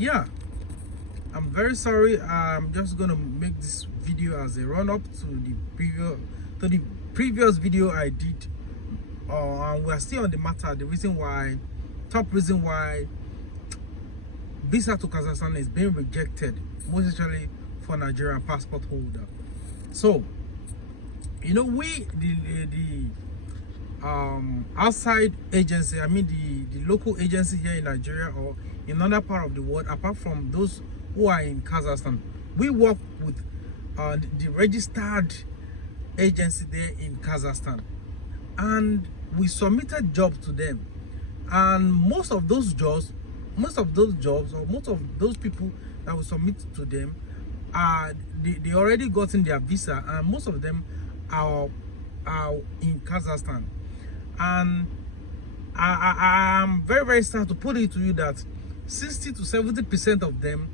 Yeah, I'm very sorry. I'm just gonna make this video as a run-up to the previous video I did. And we're still on the matter. The reason why, top reason why visa to Kazakhstan is being rejected, most especially for Nigerian passport holder. So, we the outside agency, I mean the local agency here in Nigeria or in another part of the world, apart from those who are in Kazakhstan, we work with the registered agency there in Kazakhstan, and we submitted jobs to them. And most of those jobs, or most of those people that we submit to them, they already gotten their visa, and most of them are in Kazakhstan. And I'm very, very sad to put it to you that 60 to 70% of them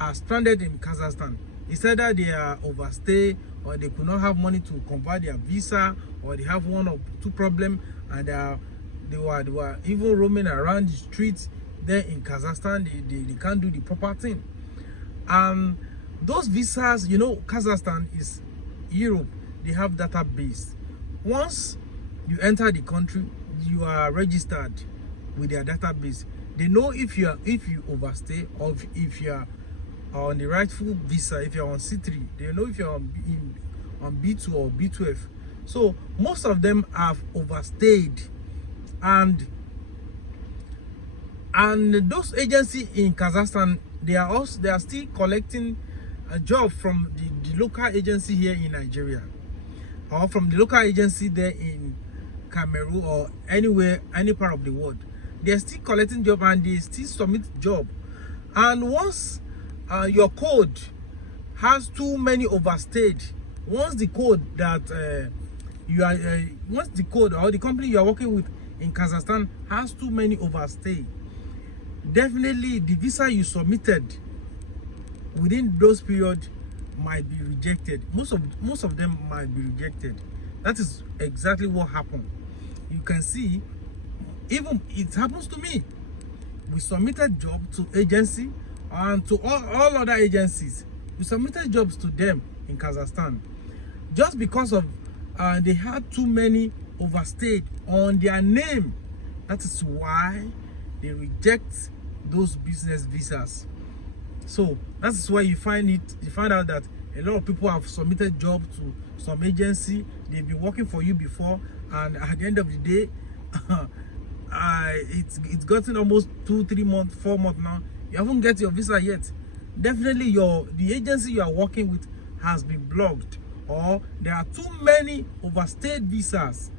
are stranded in Kazakhstan. It's either they are overstay, or they could not have money to convert their visa, or they have one or two problems, and they were even roaming around the streets there in Kazakhstan. They can't do the proper thing. And those visas, Kazakhstan is Europe. They have database. Once you enter the country, you are registered with their database. They know if you overstay, or if you are on the rightful visa. If you're on C3, they know if you're on B2 or B12. So most of them have overstayed, and those agencies in Kazakhstan, they are still collecting a job from the local agency here in Nigeria, or from the local agency there in Cameroon, or any part of the world. They are still collecting job, and they still submit job. And once your code has too many overstayed, once the code that once the code or the company you are working with in Kazakhstan has too many overstay, definitely the visa you submitted within those periods might be rejected. Most of them might be rejected. That is exactly what happened. You can see, even it happens to me. We submitted job to agency and to all other agencies. We submitted jobs to them in Kazakhstan just because of they had too many overstayed on their name. That is why they reject those business visas. So that is why you find out that a lot of people have submitted jobs to some agency. They've been working for you before, and at the end of the day, it's gotten almost 2-3 months, 4 months now. You haven't get your visa yet. Definitely the agency you are working with has been blocked, or there are too many overstayed visas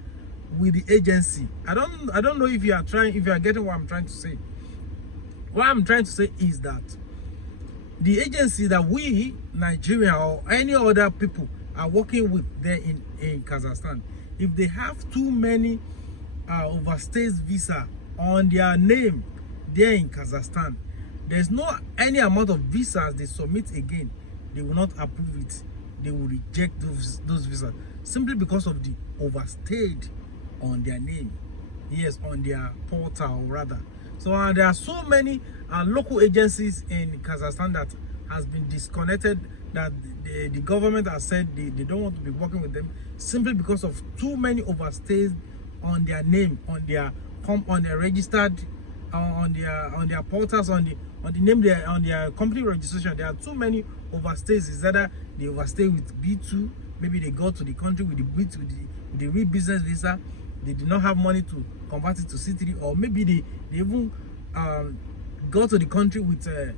with the agency. I don't know if you are getting what I'm trying to say. What I'm trying to say is that the agency that we, Nigeria or any other people, are working with there in Kazakhstan, if they have too many overstays visa on their name there in Kazakhstan, there's no any amount of visas they submit again, they will not approve it. They will reject those visas simply because of the overstayed on their name. Yes, on their portal rather. So there are so many local agencies in Kazakhstan that has been disconnected, that the government has said they don't want to be working with them simply because of too many overstays on their name, on their registered, on their portals, on the name there, on their company registration. There are too many overstays. Is either they overstay with B2, maybe they go to the country with the B2, with the real business visa. They did not have money to convert it to C3, or maybe they even go to the country with the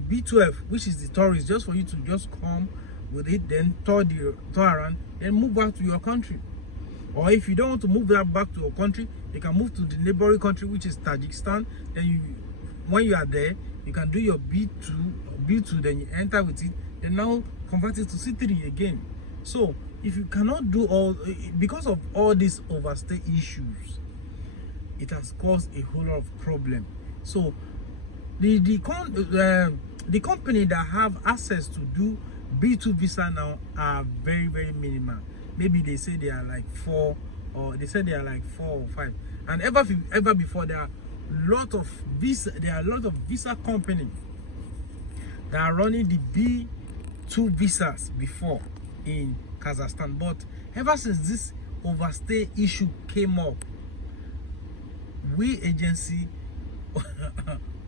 B12, which is the tourist, just for you to just come with it, then tour around, then move back to your country. Or if you don't want to move that back to your country, you can move to the neighboring country, which is Tajikistan. Then when you are there, you can do your B2, then you enter with it, then now convert it to C3 again. So if you cannot do because of all these overstay issues, it has caused a whole lot of problem. So the company that have access to do B2 visa now are very, very minimal. Maybe they say they are like 4, or they say they are like 4 or 5. And ever before, there are a lot of visa company that are running the B2 visas before in Kazakhstan, but ever since this overstay issue came up, we agency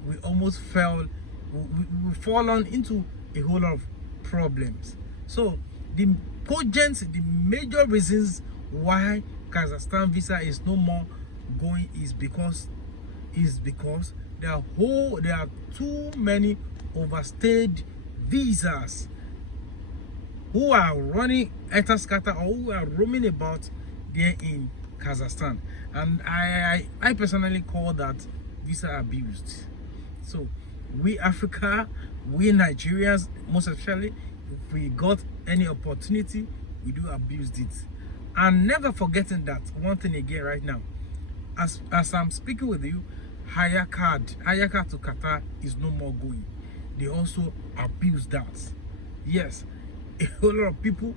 we almost fell, we fallen into a whole lot of problems. So the major reasons why Kazakhstan visa is no more going is because there are too many overstayed visas who are running scatter, or who are roaming about there in Kazakhstan, and I personally call that visa abused. So we Africa, we Nigerians most especially, if we got any opportunity, we do abuse it. And never forgetting that one thing again right now, as I'm speaking with you, hire card to Qatar is no more going. They also abuse that. Yes, a whole lot of people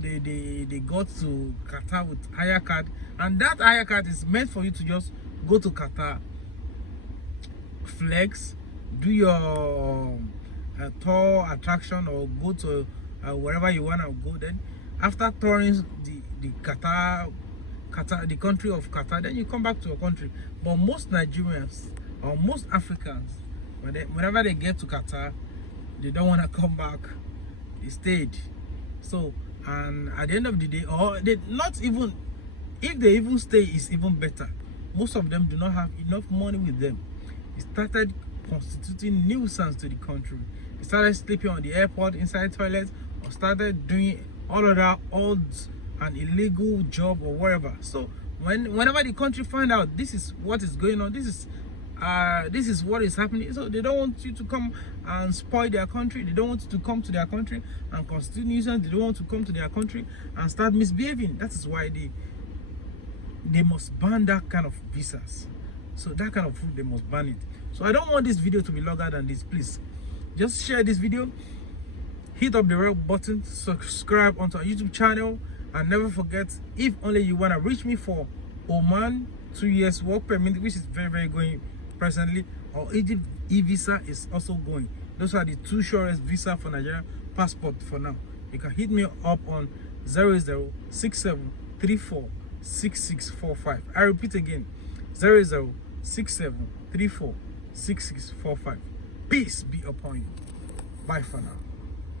they got to Qatar with hire card, and that hire card is meant for you to just go to Qatar, flex, do your tour attraction, or go to wherever you want to go. Then after touring the Qatar, the country of Qatar, then you come back to your country. But most Nigerians or most Africans, whenever they get to Qatar, they don't want to come back. They stayed. So, and at the end of the day, or they not even, if they even stay, is even better. Most of them do not have enough money with them. They started constituting nuisance to the country. They started sleeping on the airport inside toilets, or started doing all of that odds and illegal job or whatever. So whenever the country find out this is what is going on, this is what is happening, so they don't want you to come and spoil their country. They don't want you to come to their country and constitute nuisance. They don't want to come to their country and start misbehaving. That is why they must ban that kind of visas. So that kind of food, they must ban it. So I don't want this video to be longer than this. Please just share this video, hit up the red button, subscribe onto our YouTube channel, and never forget, if only you want to reach me for Oman 2 years work permit, which is very going presently, or Egypt e-visa is also going. Those are the two surest visa for Nigeria passport for now. You can hit me up on 0067346645. I repeat again, 0067346645. Peace be upon you. Bye for now.